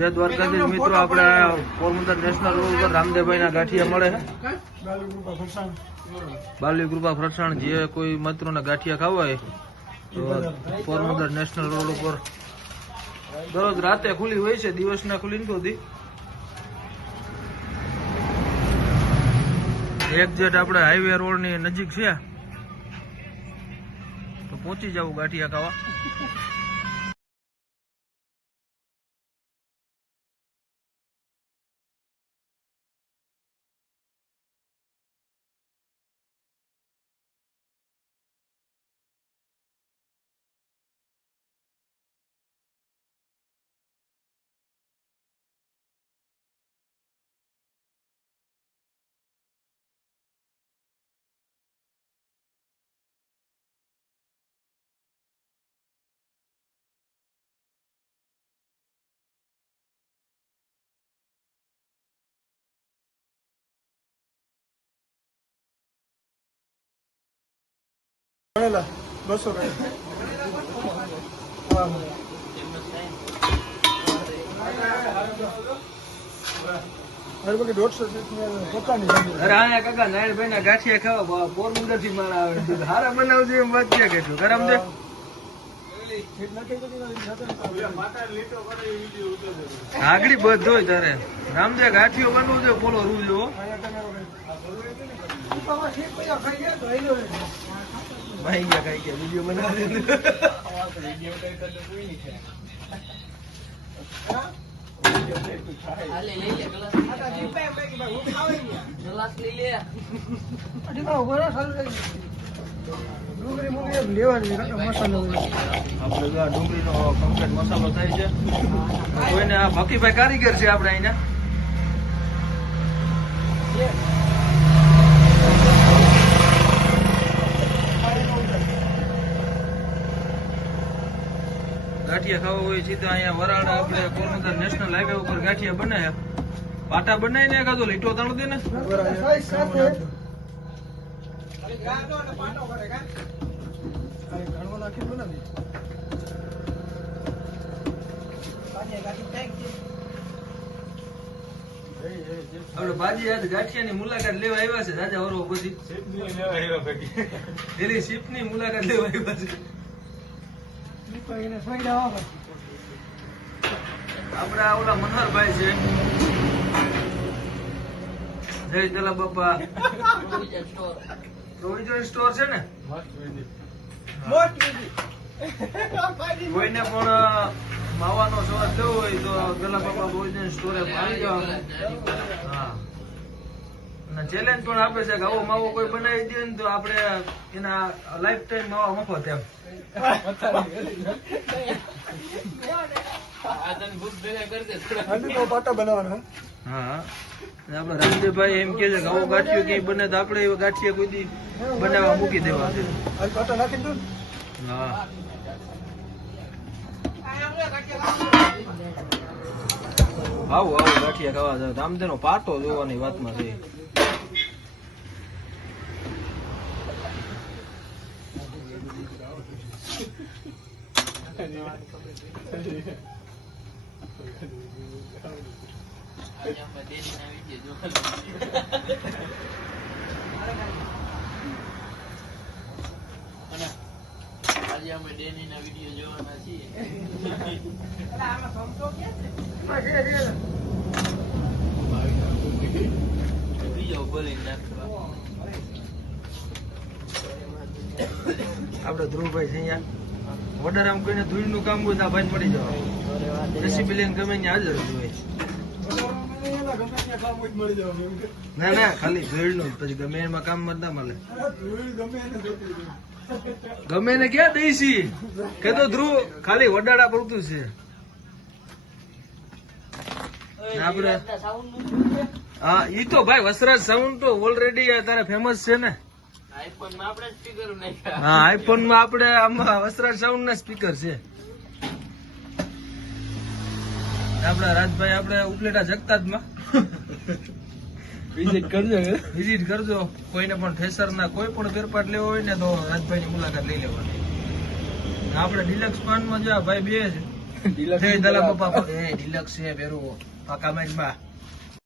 જય દ્વારકાધીશ મિત્રો, આપણે પોરબંદર નેશનલ રોડ ઉપર રામદેવભાઈ ના ગાંઠિયા મળે બાલી કૃપા ફરસાણ જે કોઈ મિત્રો ને ગાંઠિયા ખાવા હોય, તો પોરબંદર નેશનલ રોડ ઉપર. દરરોજ રાતે ખુલ્લી હોય છે, દિવસના ખુલ્લી નથી હોતી. એક્ઝેટ આપણે હાઈવે રોડની નજીક છે. તો પહોંચી જવું ગાંઠિયા ખાવા. ભણેલા બસો ગાંઠિયા ખાવા પોરબંદરથી હારા બનાવજો એમ વાત ક્યાં કહેશું? ગરમ છે? આગળી બધો તારે. રામદેવ ગાંઠીઓ બનવું છે, પોલો રૂ જો ભાઈ ગયા કઈ ગયા વીડિયો બનાવી લેવાની મસાલો આપણે જો આ ડુંગળીનો કમ્પ્લીટ મસાલો થાય છે. કોઈને આ ભાઈ કારીગર છે આપણે અહીંના ગાંઠિયા ખાવા હોય સીધા અહીંયા વરાળ આપણે પોરબંદર નેશનલ હાઈવે ઉપર ગાંઠિયા બને પાટા બનાવીને એકાદો લીટો તાણ દે ને. આપણે બાજી આજ ગાંઠિયાની મુલાકાત લેવા આવ્યા છે. રાજા વરો પછી. પેલી ની મુલાકાત લેવા આવ્યા છે. જય દલા બાપા. પ્રોવિઝન સ્ટોર છે ને? કોઈને પણ માવાનો સ્વાદ લેવો હોય તો જલા બાપા પ્રોવિઝન સ્ટોરે આવી જવાનું હા. અને ચેલેન્જ પણ આપે છે કે આવો માવો કોઈ બનાવી દે ને તો આપણે એના લાઈફ ટાઈમ માવા મફત એમ. આપડે રામદેવભાઈ એમ કે છે કે આવો ગાંઠિયો ક્યાંય બને તો આપડે એવા ગાંઠિયા કોઈ દી બનાવવા મૂકી દેવા છે. હા. આવું આવું ગાંઠિયા ખાવા રામદેવ નો પાટો જોવાની વાતમાં છે. ના વીડિયો જોવાના છીએ બીજો બોલીને નાખવા આપડે ધ્રુવભાઈ અહીંયા. ઓર્ડર આમ કોઈને ધૂળનું કામ હોય ત્યાં ભાઈ મળી જવા. રેસીપી લઈને ગમે ત્યાં હાજર હોય. ના ના ખાલી ધૂળનું પછી ગમે એમાં કામમાં ના મળે. ગમે એને ક્યાં દઈશી કે તો ધ્રુવ ખાલી વડાડા પડતું છે. ને આપડે હા ઈ તો ભાઈ વસરાજ સાઉન્ડ તો ઓલરેડી તારે ફેમસ છે ને. આઈફોનમાં આપણે હા આઈફોનમાં આપણે આમાં વસ્ત્રા સાઉન્ડ ના સ્પીકર છે. આપડા રાજભાઈ આપણે ઉપલેટા જગતાજમાં. વિઝિટ કરજો વિઝિટ કરજો. કોઈને પણ ફેસર ના કોઈ પણ ફેરફાર લેવો હોય ને તો રાજભાઈ ની મુલાકાત લઈ લેવાની. આપણે ડિલક્સ પાનમાં જો ભાઈ બે છે ડિલક્સ ડિલક્સ છે પેરું પાકા માં